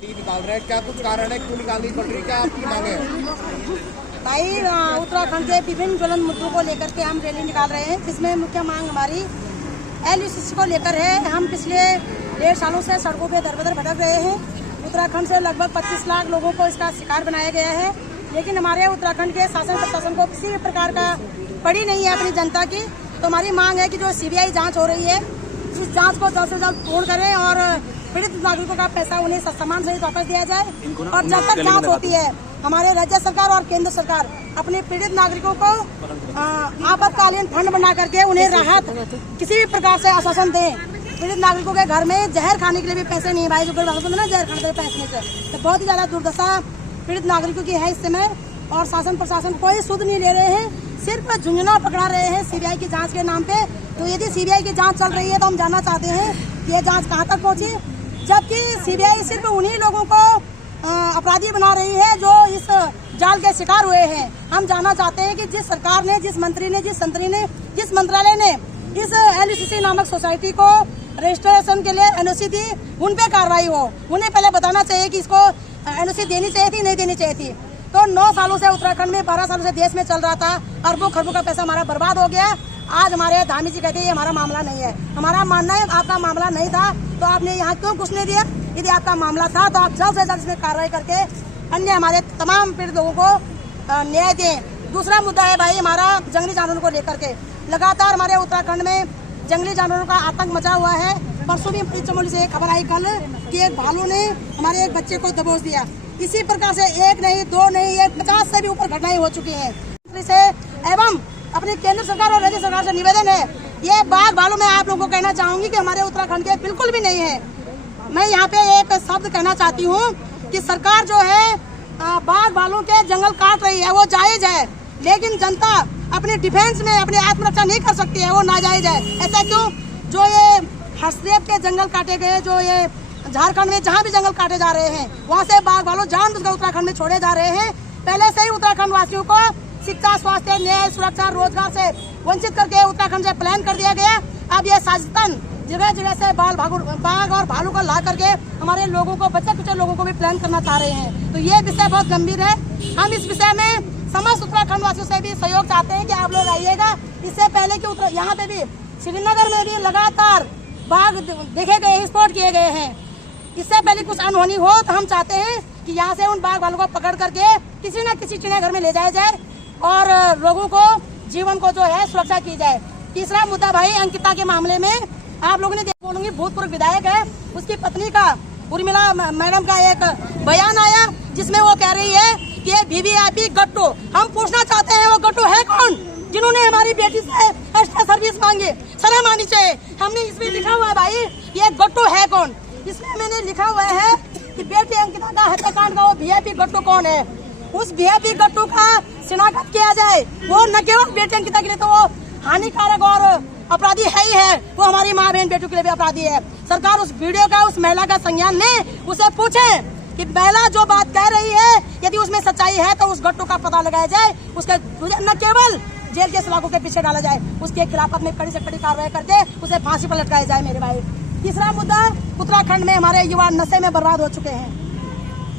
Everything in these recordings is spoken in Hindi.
निकाल रहे हैं, क्या कुछ कारण है, क्यों निकालनी पड़ रही, क्या आपकी मांग है? भाई उत्तराखंड के विभिन्न ज्वलंत मुद्दों को लेकर के हम रैली निकाल रहे हैं, जिसमें मुख्य मांग हमारी LUCC को लेकर है। हम पिछले 1.5 सालों से सड़कों पे दर-बदर भटक रहे हैं। उत्तराखंड से लगभग 25 लाख लोगों को इसका शिकार बनाया गया है, लेकिन हमारे उत्तराखंड के शासन प्रशासन को किसी भी प्रकार का पड़ी नहीं है अपनी जनता की। तो हमारी मांग है कि जो CBI जाँच हो रही है, उस जाँच को जल्द से जल्द पूर्ण करें और पीड़ित नागरिकों का पैसा उन्हें समान सहित वापस दिया जाए। और जब तक जांच होती है, हमारे राज्य सरकार और केंद्र सरकार अपने पीड़ित नागरिकों को आपातकालीन फंड बना करके उन्हें राहत किसी भी प्रकार से आश्वासन दें। पीड़ित नागरिकों के घर में जहर खाने के लिए भी पैसे नहीं है भाई, जो गरीब ना जहर खाने के पैसे से, तो बहुत ही ज्यादा दुर्दशा पीड़ित नागरिकों की है इस समय। और शासन प्रशासन कोई सुध नहीं ले रहे हैं, सिर्फ झुंझुना पकड़ा रहे हैं CBI की जाँच के नाम पे। तो यदि CBI की जाँच चल रही है तो हम जानना चाहते हैं कि ये जाँच कहाँ तक पहुँची, जबकि CBI सिर्फ उन्हीं लोगों को अपराधी बना रही है जो इस जाल के शिकार हुए हैं। हम जानना चाहते हैं कि जिस सरकार ने, जिस मंत्री ने, जिस मंत्रालय ने इस LUCC नामक सोसाइटी को रजिस्ट्रेशन के लिए NOC दी, उन पे कार्रवाई हो। उन्हें पहले बताना चाहिए कि इसको NOC देनी चाहिए थी, नहीं देनी चाहिए थी। तो 9 सालों से उत्तराखंड में, 12 सालों से देश में चल रहा था, अरबों खरबों का पैसा हमारा बर्बाद हो गया। आज हमारे धामी जी कहते हैं ये हमारा मामला नहीं है। हमारा मानना है आपका मामला नहीं था तो आपने यहाँ क्यों कुछ नहीं दिया। यदि आपका मामला था तो आप जल्द से जल्द इसमें कार्रवाई करके अन्य हमारे तमाम पीड़ित लोगों को न्याय दें। दूसरा मुद्दा है भाई हमारा जंगली जानवरों को लेकर के। लगातार हमारे उत्तराखंड में जंगली जानवरों का आतंक मचा हुआ है। परसों भी चमोली से खबर आई कल कि एक भालू ने हमारे एक बच्चे को दबोच दिया। इसी प्रकार से 1 नहीं, 2 नहीं, ये 50 से भी ऊपर घटनाएं हो चुकी हैं। एवं अपनी केंद्र सरकार और राज्य सरकार से निवेदन है, ये बाघ भालू मैं आप लोगों को कहना चाहूंगी कि हमारे उत्तराखंड के बिल्कुल भी नहीं है। मैं यहाँ पे एक शब्द कहना चाहती हूँ कि सरकार जो है बाघ भालू के जंगल काट रही है, वो जायज है, लेकिन जनता अपने डिफेंस में अपनी आत्मरक्षा नहीं कर सकती है, वो नाजायज है। ऐसा क्यों? जो ये हर्षदेव के जंगल काटे गए, जो ये झारखंड में जहाँ भी जंगल काटे जा रहे हैं, वहाँ से बाघ भालू जानबूझकर उत्तराखंड में छोड़े जा रहे हैं। पहले से ही उत्तराखंड वासियों को शिक्षा, स्वास्थ्य, न्याय, सुरक्षा, रोजगार से वंचित करके उत्तराखंड से प्लान कर दिया गया। अब ये साजितन जगह जगह से बाघ और भालू को ला करके हमारे लोगों को, बच्चे कुछ लोगों को भी प्लान करना चाह रहे हैं। तो ये विषय बहुत गंभीर है। हम इस विषय में समस्त उत्तराखंड वासियों से भी सहयोग चाहते हैं कि आप लोग आइएगा। इससे पहले कि यहाँ पे भी, श्रीनगर में भी लगातार बाघ देखे गए, स्पॉट किए गए हैं। इससे पहले कुछ अनहोनी हो तो हम चाहते हैं कि यहाँ से उन बाघ भालू को पकड़ करके किसी न किसी चिड़ियाघर में ले जाया जाए और लोगों को जीवन को जो है सुरक्षा की जाए। तीसरा मुद्दा भाई अंकिता के मामले में आप लोगों ने बोलूंगी, भूतपूर्व विधायक है, उसकी पत्नी का, उर्मिला मैडम का एक बयान आया जिसमें वो कह रही है कि ये VVIP गट्टू। हम पूछना चाहते हैं वो गट्टू है कौन जिन्होंने हमारी बेटी से एक्स्ट्रा सर्विस मांगी? शर्म आनी चाहिए। हमने इसमें लिखा हुआ है भाई ये गट्टू है कौन। इसमें मैंने लिखा हुआ है कि बेटी अंकिता का हत्याकांड का वो VIP गट्टू कौन है। उस VIP गट्टू का शिनाख्त किया जाए। वो न केवल बेटी अंकिता के लिए तो वो हानिकारक और अपराधी है ही है, वो हमारी माँ बहन बेटों के लिए भी अपराधी है। सरकार उस वीडियो का, उस महिला का संज्ञान ले, उसे पूछे कि महिला जो बात कह रही है यदि उसमें सच्चाई है तो उस गट्टू का पता लगाया जाए, उसके न केवल जेल के सलाखों के पीछे डाला जाए, उसके खिलाफ में कड़ी से कड़ी कार्रवाई करके उसे फांसी पर लटकाया जाए मेरे भाई। तीसरा मुद्दा, उत्तराखंड में हमारे युवा नशे में बर्बाद हो चुके हैं।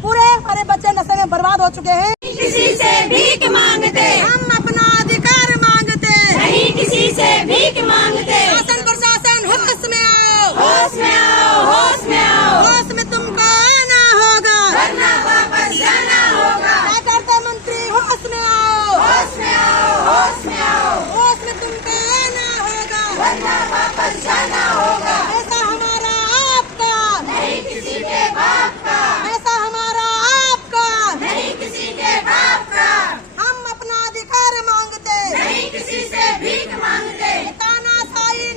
पूरे हमारे बच्चे नशे में बर्बाद हो चुके हैं। किसी से भीख मांगते, हम अपना अधिकार मांगते, नहीं किसी से भीख मांगते। शासन प्रशासन होश में आओ, होश में आओ, होश में आओ, होश में तुमको आना होगा, वरना वापस जाना होगा। सहकारिता मंत्री होश में आओ, होश में आओ, होश में आओ, होश में तुमको आना होगा, वरना वापस जाना होगा। ऐसा हमारा आपका, नहीं किसी के बाप का, ऐसा हमारा आपका, नहीं किसी के बाप का। हम अपना अधिकार मांगते, नहीं किसी से भीख मांगते। तानाशाही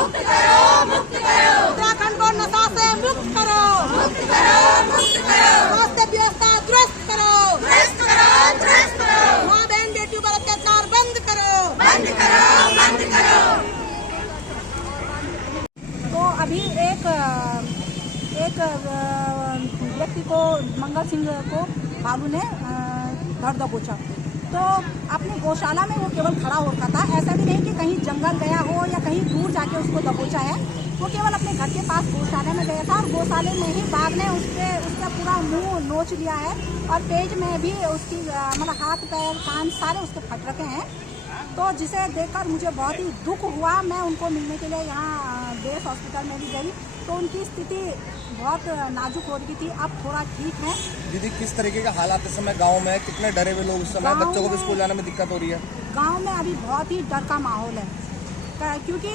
मुक्त करो, मुक्त करो, उत्तराखंड को नशा से मुक्त करो, मुक्त करो, मुक्त करो, स्वास्थ्य व्यवस्था दुरुस्त करो, दुरुस्त करो, दुरुस्त करो, माँ बहन बेटियों पर अत्याचार बंद करो, बंद करो, बंद करो। तो अभी एक व्यक्ति को, मंगल सिंह को भालू ने धर दबोचा। तो अपनी गौशाला में वो केवल खड़ा हो रखा था, ऐसा भी नहीं कि कहीं जंगल गया हो या कहीं दूर जाके उसको दबोचा है। वो केवल अपने घर के पास गौशाला में गया था और गौशाले में ही बाघ ने उसका पूरा मुंह नोच लिया है और पेट में भी उसकी मतलब हाथ पैर कान सारे उसके फट रखे हैं। तो जिसे देखकर मुझे बहुत ही दुख हुआ। मैं उनको मिलने के लिए यहाँ बेस हॉस्पिटल में भी गई तो उनकी स्थिति बहुत नाजुक हो रही थी, अब थोड़ा ठीक है। दीदी किस तरीके के हालात इस समय गांव में है? कितने डरे हुए लोग इस समय? बच्चों को भी स्कूल जाने में दिक्कत हो रही है। गांव में अभी बहुत ही डर का माहौल है क्योंकि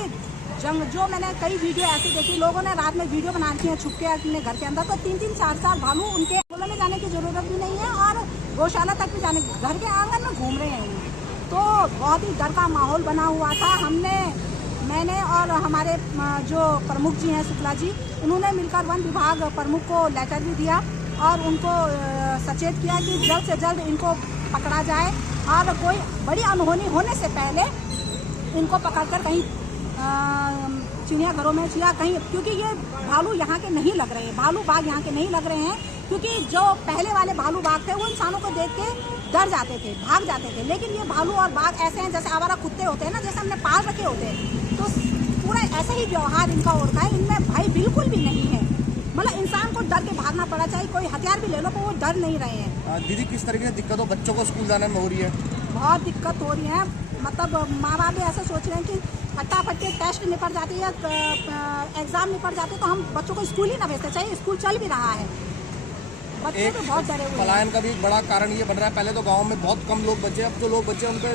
जो मैंने कई वीडियो ऐसी देखी, लोगों ने रात में वीडियो बना रखी है छुप के अपने घर के अंदर, तो 3-3, 4-4 भालू उनके स्कूलों में जाने की जरूरत भी नहीं है और गौशाला तक भी जाने, घर के आंगन में घूम रहे हैं। तो बहुत ही डर का माहौल बना हुआ था। मैंने और हमारे जो प्रमुख जी हैं शुक्ला जी, उन्होंने मिलकर वन विभाग प्रमुख को लेटर भी दिया और उनको सचेत किया कि जल्द से जल्द इनको पकड़ा जाए और कोई बड़ी अनहोनी होने से पहले इनको पकड़कर कहीं चिड़ियाघरों में या कहीं, क्योंकि ये भालू यहाँ के नहीं लग रहे हैं, भालू बाघ यहाँ के नहीं लग रहे हैं, क्योंकि जो पहले वाले भालू बाघ थे वो इंसानों को देख के डर जाते थे, भाग जाते थे। लेकिन ये भालू और बाघ ऐसे हैं जैसे आवारा कुत्ते होते हैं ना, जैसे हमने पाल रखे होते हैं, तो पूरा ऐसा ही व्यवहार इनका होता है। इनमें भय बिल्कुल भी नहीं है, मतलब इंसान को डर के भागना पड़ा, चाहे कोई हथियार भी ले लो तो वो डर नहीं रहे हैं। दीदी किस तरीके से दिक्कत हो बच्चों को स्कूल जाने में हो रही है? बहुत दिक्कत हो रही है, मतलब माँ बाप भी ऐसे सोच रहे हैं कि फटाफट के टेस्ट निपट जाते या एग्जाम निपट जाते तो हम बच्चों को स्कूल ही ना भेजते, चाहिए स्कूल चल भी रहा है। बच्चे भी बहुत डरे हुए। पलायन का भी एक बड़ा कारण ये बन रहा है। पहले तो गांव में बहुत कम लोग बचे, अब जो लोग बचे उनके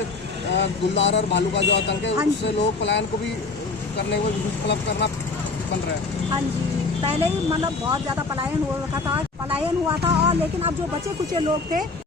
गुलदार और भालू का जो आतंक है उससे लोग पलायन को भी करने को मतलब करना बन रहा है। हाँ जी, पहले ही मतलब बहुत ज़्यादा पलायन हो रखा था, पलायन हुआ था और लेकिन अब जो बचे कुछ लोग थे